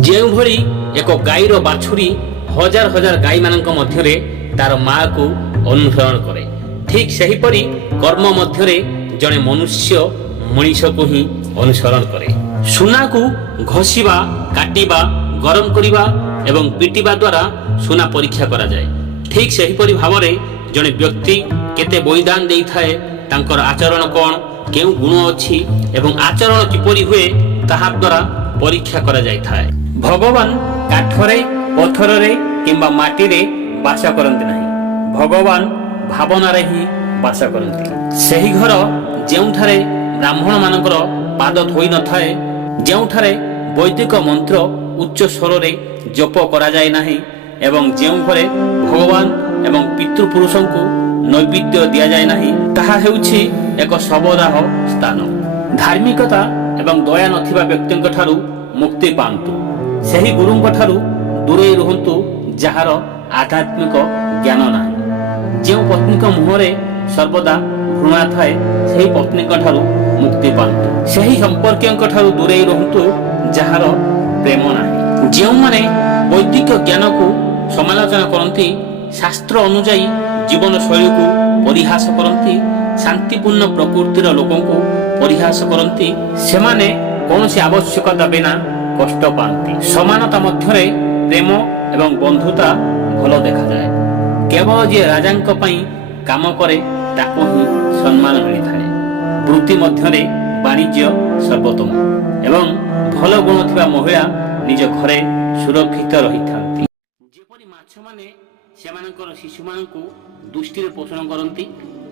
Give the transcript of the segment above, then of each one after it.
ଯେଉଁଭଳି ଏକ ଗାଈର ବାଛୁରୀ ହଜାର ହଜାର ଗାଈମାନଙ୍କ ମଧ୍ୟରେ ତାର ମାଆକୁ ଅନୁସରଣ କରେ, ଠିକ୍ ସେହିପରି କର୍ମ ମଧ୍ୟରେ ଜଣେ ମନୁଷ୍ୟ ମଣିଷକୁ ହିଁ ଅନୁସରଣ କରେ। ସୁନାକୁ ଘଷିବା, କାଟିବା, ଗରମ କରିବା ଏବଂ ପିଟିବା ଦ୍ୱାରା ସୁନା ପରୀକ୍ଷା କରାଯାଏ। ଠିକ୍ ସେହିପରି ଭାବରେ ଜଣେ ବ୍ୟକ୍ତି କେତେ ବଳିଦାନ ଦେଇଥାଏ, ତାଙ୍କର ଆଚରଣ କ'ଣ, କେଉଁ ଗୁଣ ଅଛି ଏବଂ ଆଚରଣ କିପରି ହୁଏ, ତାହା ଦ୍ୱାରା ପରୀକ୍ଷା କରାଯାଇଥାଏ। ଭଗବାନ କାଠରେ, ପଥରରେ କିମ୍ବା ମାଟିରେ ବାସ କରନ୍ତି ନାହିଁ, ଭଗବାନ ଭାବନାରେ ହିଁ ବାସ କରନ୍ତି। ସେହି ଘର ଯେଉଁଠାରେ ବ୍ରାହ୍ମଣମାନଙ୍କର ପାଦ ଧୋଇ ନଥାଏ, ଯେଉଁଠାରେ ବୈଦିକ ମନ୍ତ୍ର ଉଚ୍ଚ ସ୍ୱରରେ ଜପ କରାଯାଏ ନାହିଁ ଏବଂ ଯେଉଁ ଘରେ ଭଗବାନ ଏବଂ ପିତୃପୁରୁଷଙ୍କୁ ନୈବେଦ୍ୟ ଦିଆଯାଏ ନାହିଁ, ତାହା ହେଉଛି ଏକ ଶବଦାହ ସ୍ଥାନ। ଧାର୍ମିକତା ଏବଂ ଦୟା ନଥିବା ବ୍ୟକ୍ତିଙ୍କ ଠାରୁ ମୁକ୍ତି ପାଆନ୍ତୁ। ସେହି ଗୁରୁଙ୍କ ଠାରୁ ଦୂରେଇ ରୁହନ୍ତୁ ଯାହାର ଆଧ୍ୟାତ୍ମିକ ଜ୍ଞାନ ନାହିଁ। ଯେଉଁ ପତ୍ନୀଙ୍କ ମୁହଁରେ ସର୍ବଦା ଘୃଣା ଥାଏ, ସେହି ପତ୍ନୀଙ୍କ ଠାରୁ ମୁକ୍ତି ପାଆନ୍ତୁ। ସେହି ସମ୍ପର୍କୀୟଙ୍କ ଠାରୁ ଦୂରେଇ ରୁହନ୍ତୁ ଯାହାର ପ୍ରେମ ନାହିଁ। ଯେଉଁମାନେ ବୈଦିକ ଜ୍ଞାନକୁ ସମାଲୋଚନା କରନ୍ତି, ଶାସ୍ତ୍ର ଅନୁଯାୟୀ ଜୀବନଶୈଳୀକୁ ପରିହାସ କରନ୍ତି, ଶାନ୍ତିପୂର୍ଣ୍ଣ ପ୍ରକୃତିର ଲୋକଙ୍କୁ ପରିହାସ କରନ୍ତି, ସେମାନେ କୌଣସି ଆବଶ୍ୟକତା ବିନା କଷ୍ଟ ପାଆନ୍ତି। ସମାନତା ମଧ୍ୟରେ ପ୍ରେମ ଏବଂ ବନ୍ଧୁତା ଭଲ ଦେଖାଯାଏ। କେବଳ ଯିଏ ରାଜାଙ୍କ ପାଇଁ କାମ କରେ ତାକୁ ହିଁ ସମ୍ମାନ ମିଳିଥାଏ। ବୃତ୍ତି ମଧ୍ୟରେ ବାଣିଜ୍ୟ ସର୍ବୋତ୍ତମ ଏବଂ ଭଲ ଗୁଣ ଥିବା ମହିଳା ନିଜ ଘରେ ସୁରକ୍ଷିତ ରହିଥାନ୍ତି। ଯେପରି ମାଛମାନେ ସେମାନଙ୍କର ଶିଶୁମାନଙ୍କୁ ଦୃଷ୍ଟିରେ ପୋଷଣ କରନ୍ତି,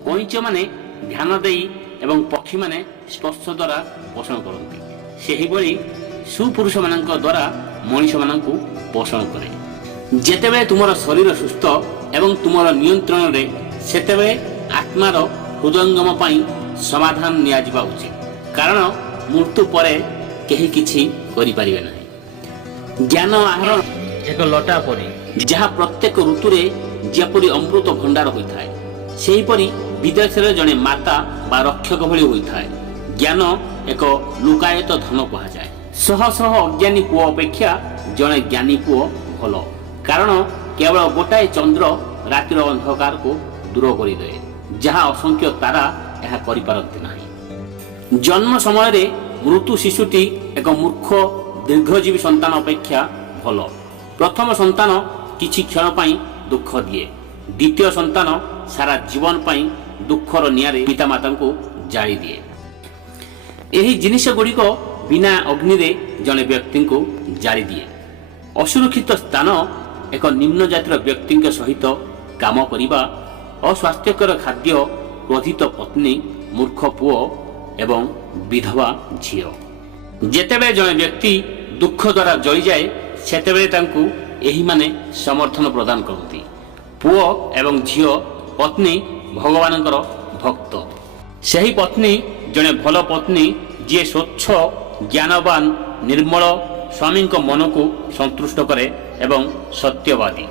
କଇଁଚମାନେ ଧ୍ୟାନ ଦେଇ ଏବଂ ପକ୍ଷୀମାନେ ସ୍ପର୍ଶ ଦ୍ୱାରା ପୋଷଣ କରନ୍ତି, ସେହିଭଳି ସୁପୁରୁଷମାନଙ୍କ ଦ୍ୱାରା ମଣିଷମାନଙ୍କୁ ପୋଷଣ କରେ। ଯେତେବେଳେ ତୁମର ଶରୀର ସୁସ୍ଥ ଏବଂ ତୁମର ନିୟନ୍ତ୍ରଣରେ, ସେତେବେଳେ ଆତ୍ମାର ହୃଦୟଙ୍ଗମ ପାଇଁ ସମାଧାନ ନିଆଯିବା ଉଚିତ, କାରଣ ମୃତ୍ୟୁ ପରେ କେହି କିଛି କରିପାରିବେ ନାହିଁ। ଜ୍ଞାନ ଆହରଣ ଏକ ଲଟା ପରି, ଯାହା ପ୍ରତ୍ୟେକ ଋତୁରେ ଯେପରି ଅମୃତ ଭଣ୍ଡାର ହୋଇଥାଏ, ସେହିପରି ବିଦେଶରେ ଜଣେ ମାତା ବା ରକ୍ଷକ ଭଳି ହୋଇଥାଏ। ଜ୍ଞାନ ଏକ ଲୁକାୟିତ ଧନ କୁହାଯାଏ। ଶହ ଶହ ଅଜ୍ଞାନୀ ପୁଅ ଅପେକ୍ଷା ଜଣେ ଜ୍ଞାନୀ ପୁଅ ଭଲ, କାରଣ କେବଳ ଗୋଟାଏ ଚନ୍ଦ୍ର ରାତିର ଅନ୍ଧକାରକୁ ଦୂର କରିଦିଏ, ଯାହା ଅସଂଖ୍ୟ ତାରା ଏହା କରିପାରନ୍ତି ନାହିଁ। ଜନ୍ମ ସମୟରେ ମୃତ୍ୟୁ ଶିଶୁଟି ଏକ ମୂର୍ଖ ଦୀର୍ଘଜୀବୀ ସନ୍ତାନ ଅପେକ୍ଷା ଭଲ। ପ୍ରଥମ ସନ୍ତାନ କିଛି କ୍ଷଣ ପାଇଁ ଦୁଃଖ ଦିଏ, ଦ୍ୱିତୀୟ ସନ୍ତାନ ସାରା ଜୀବନ ପାଇଁ ଦୁଃଖର ନିଆଁରେ ପିତାମାତାଙ୍କୁ ଜାଳି ଦିଏ। ଏହି ଜିନିଷ ଗୁଡ଼ିକ ବିନା ଅଗ୍ନିରେ ଜଣେ ବ୍ୟକ୍ତିଙ୍କୁ ଜାଳି ଦିଏ। ଅସୁରକ୍ଷିତ ସ୍ଥାନ, ଏକ ନିମ୍ନ ଜାତିର ବ୍ୟକ୍ତିଙ୍କ ସହିତ କାମ କରିବା, ଅସ୍ୱାସ୍ଥ୍ୟକର ଖାଦ୍ୟ, କ୍ରୋଧିତ ପତ୍ନୀ, ମୂର୍ଖ ପୁଅ ଏବଂ ବିଧବା ଝିଅ। ଯେତେବେଳେ ଜଣେ ବ୍ୟକ୍ତି ଦୁଃଖ ଦ୍ୱାରା ଜଳିଯାଏ, ସେତେବେଳେ ତାଙ୍କୁ ଏହିମାନେ ସମର୍ଥନ ପ୍ରଦାନ କରନ୍ତି। ପୁଅ ଏବଂ ଝିଅ, ପତ୍ନୀ ଭଗବାନଙ୍କର ଭକ୍ତ। ସେହି ପତ୍ନୀ ଜଣେ ଭଲ ପତ୍ନୀ, ଯିଏ ସ୍ୱଚ୍ଛ, ଜ୍ଞାନବାନ, ନିର୍ମଳ, ସ୍ୱାମୀଙ୍କ ମନକୁ ସନ୍ତୁଷ୍ଟ କରେ ଏବଂ ସତ୍ୟବାଦୀ।